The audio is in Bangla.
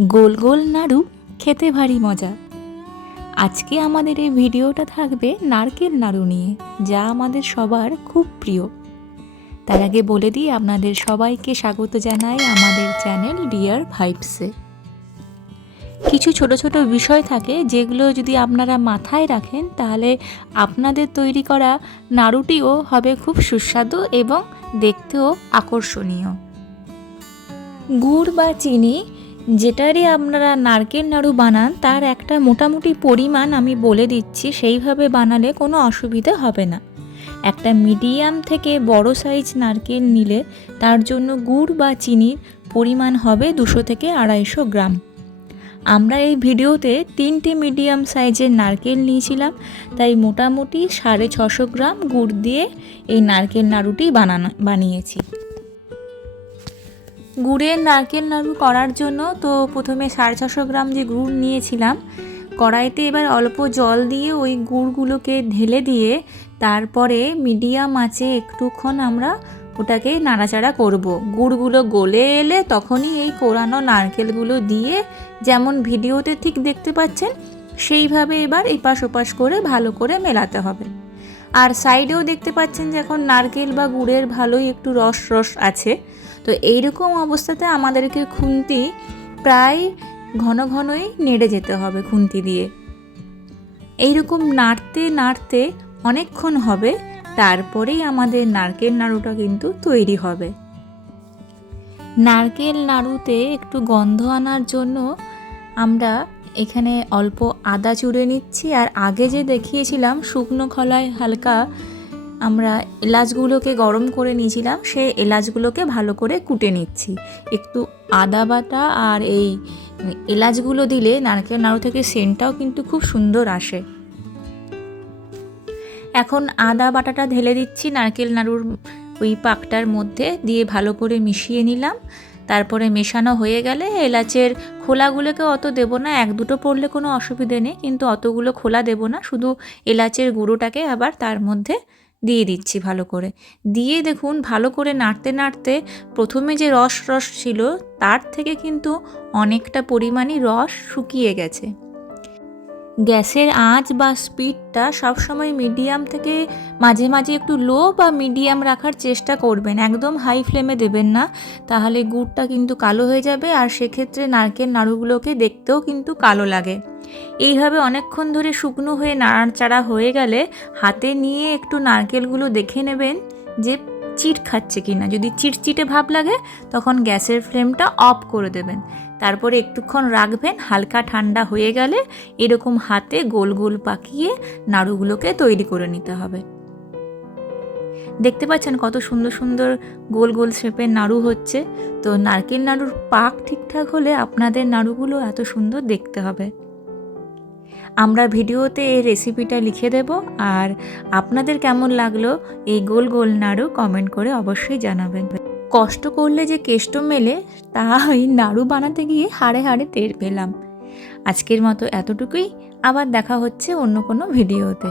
গোল গোল নাড়ু খেতে ভারী মজা। আজকে আমাদের এই ভিডিওটা থাকবে নারকেল নাড়ু নিয়ে, যা আমাদের সবার খুব প্রিয়। তার আগে বলে দিই, আপনাদের সবাইকে স্বাগত জানাই আমাদের চ্যানেল ডিয়ার ভাইবসে। কিছু ছোট ছোট বিষয় থাকে যেগুলো যদি আপনারা মাথায় রাখেন, তাহলে আপনাদের তৈরি করা নাড়ুটিও হবে খুব সুস্বাদু এবং দেখতেও আকর্ষণীয়। গুড় বা চিনি যেটারই আপনারা নারকেল নাড়ু বানান, তার একটা মোটামুটি পরিমাণ আমি বলে দিচ্ছি, সেইভাবে বানালে কোনো অসুবিধা হবে না। একটা মিডিয়াম থেকে বড় সাইজ নারকেল নিলে তার জন্য গুড় বা চিনির পরিমাণ হবে 200 থেকে 250 গ্রাম। আমরা এই ভিডিওতে 3টে মিডিয়াম সাইজের নারকেল নিয়েছিলাম, তাই মোটামুটি 650 গ্রাম গুড় দিয়ে এই নারকেল নাড়ুটি বানিয়েছি। গুড়ের নারকেল নাড়ু করার জন্য তো প্রথমে 650 গ্রাম যে গুড় নিয়েছিলাম, কড়াইতে এবার অল্প জল দিয়ে ওই গুড়গুলোকে ঢেলে দিয়ে তারপরে মিডিয়াম আঁচে একটুক্ষণ আমরা ওটাকে নাড়াচাড়া করব। গুড়গুলো গলে এলে তখনই এই কোরানো নারকেলগুলো দিয়ে, যেমন ভিডিওতে ঠিক দেখতে পাচ্ছেন সেইভাবে এবার এপাশ ওপাশ করে ভালো করে মেলাতে হবে। আর সাইডেও দেখতে পাচ্ছেন যে এখন নারকেল বা গুড়ের ভালোই একটু রস রস আছে। তো এইরকম অবস্থাতে আমাদেরকে খুন্তি প্রায় ঘন ঘনই নেড়ে যেতে হবে খুন্তি দিয়ে। এইরকম নাড়তে নাড়তে অনেকক্ষণ হবে, তারপরেই আমাদের নারকেল নাড়ুটা কিন্তু তৈরি হবে। নারকেল নাড়ুতে একটু গন্ধ আনার জন্য আমরা এখানে অল্প আদা চুড়ে নিচ্ছি, আর আগে যে দেখিয়েছিলাম শুকনো খোলায় হালকা আমরা এলাচগুলোকে গরম করে নিয়েছিলাম, সেই এলাচগুলোকে ভালো করে কুটে নিচ্ছি। একটু আদা বাটা আর এই এলাচগুলো দিলে নারকেল নাড়ু থেকে সেন্টটাও কিন্তু খুব সুন্দর আসে। এখন আদা বাটাটা ঢেলে দিচ্ছি নারকেল নাড়ুর ওই পাকটার মধ্যে দিয়ে ভালো করে মিশিয়ে নিলাম। তারপরে মেশানো হয়ে গেলে এলাচের খোলাগুলোকে অত দেবো না, 1-2টো পড়লে কোনো অসুবিধে নেই, কিন্তু অতগুলো খোলা দেবো না, শুধু এলাচের গুঁড়োটাকে আবার তার মধ্যে দিয়ে দিচ্ছি ভালো করে। দিয়ে দেখুন ভালো করে নাড়তে নাড়তে প্রথমে যে রস রস ছিল তার থেকে কিন্তু অনেকটা পরিমাণই রস শুকিয়ে গেছে। গ্যাসের আঁচ বা স্পিডটা সবসময় মিডিয়াম থেকে মাঝে মাঝে একটু লো বা মিডিয়াম রাখার চেষ্টা করবেন, একদম হাই ফ্লেমে দেবেন না, তাহলে গুড়টা কিন্তু কালো হয়ে যাবে, আর সেক্ষেত্রে নারকেল নাড়ুগুলোকে দেখতেও কিন্তু কালো লাগে। এইভাবে অনেকক্ষণ ধরে শুকনো হয়ে নাড়াচাড়া হয়ে গেলে হাতে নিয়ে একটু নারকেলগুলো দেখে নেবেন যে চিট খাচ্ছে কিনা। যদি চিটচিটে ভাব লাগে তখন গ্যাসের ফ্লেমটা অফ করে দেবেন, তারপরে একটুক্ষণ রাখবেন। হালকা ঠান্ডা হয়ে গেলে এরকম হাতে গোল গোল পাকিয়ে নাড়ুগুলোকে তৈরি করে নিতে হবে। দেখতে পাচ্ছেন কত সুন্দর সুন্দর গোল গোল শেপের নাড়ু হচ্ছে। তো নারকেল নাড়ুর পাক ঠিকঠাক হলে আপনাদের নাড়ুগুলো এত সুন্দর দেখতে হবে। আমরা ভিডিওতে এই রেসিপিটা লিখে দেব, আর আপনাদের কেমন লাগলো এই গোল গোল নাড়ু কমেন্ট করে অবশ্যই জানাবেন। কষ্ট করলে যে কেষ্ট মেলে, তা ওই নাড়ু বানাতে গিয়ে হাড়ে হাড়ে টের পেলাম। আজকের মতো এতটুকুই, আবার দেখা হচ্ছে অন্য কোনো ভিডিওতে।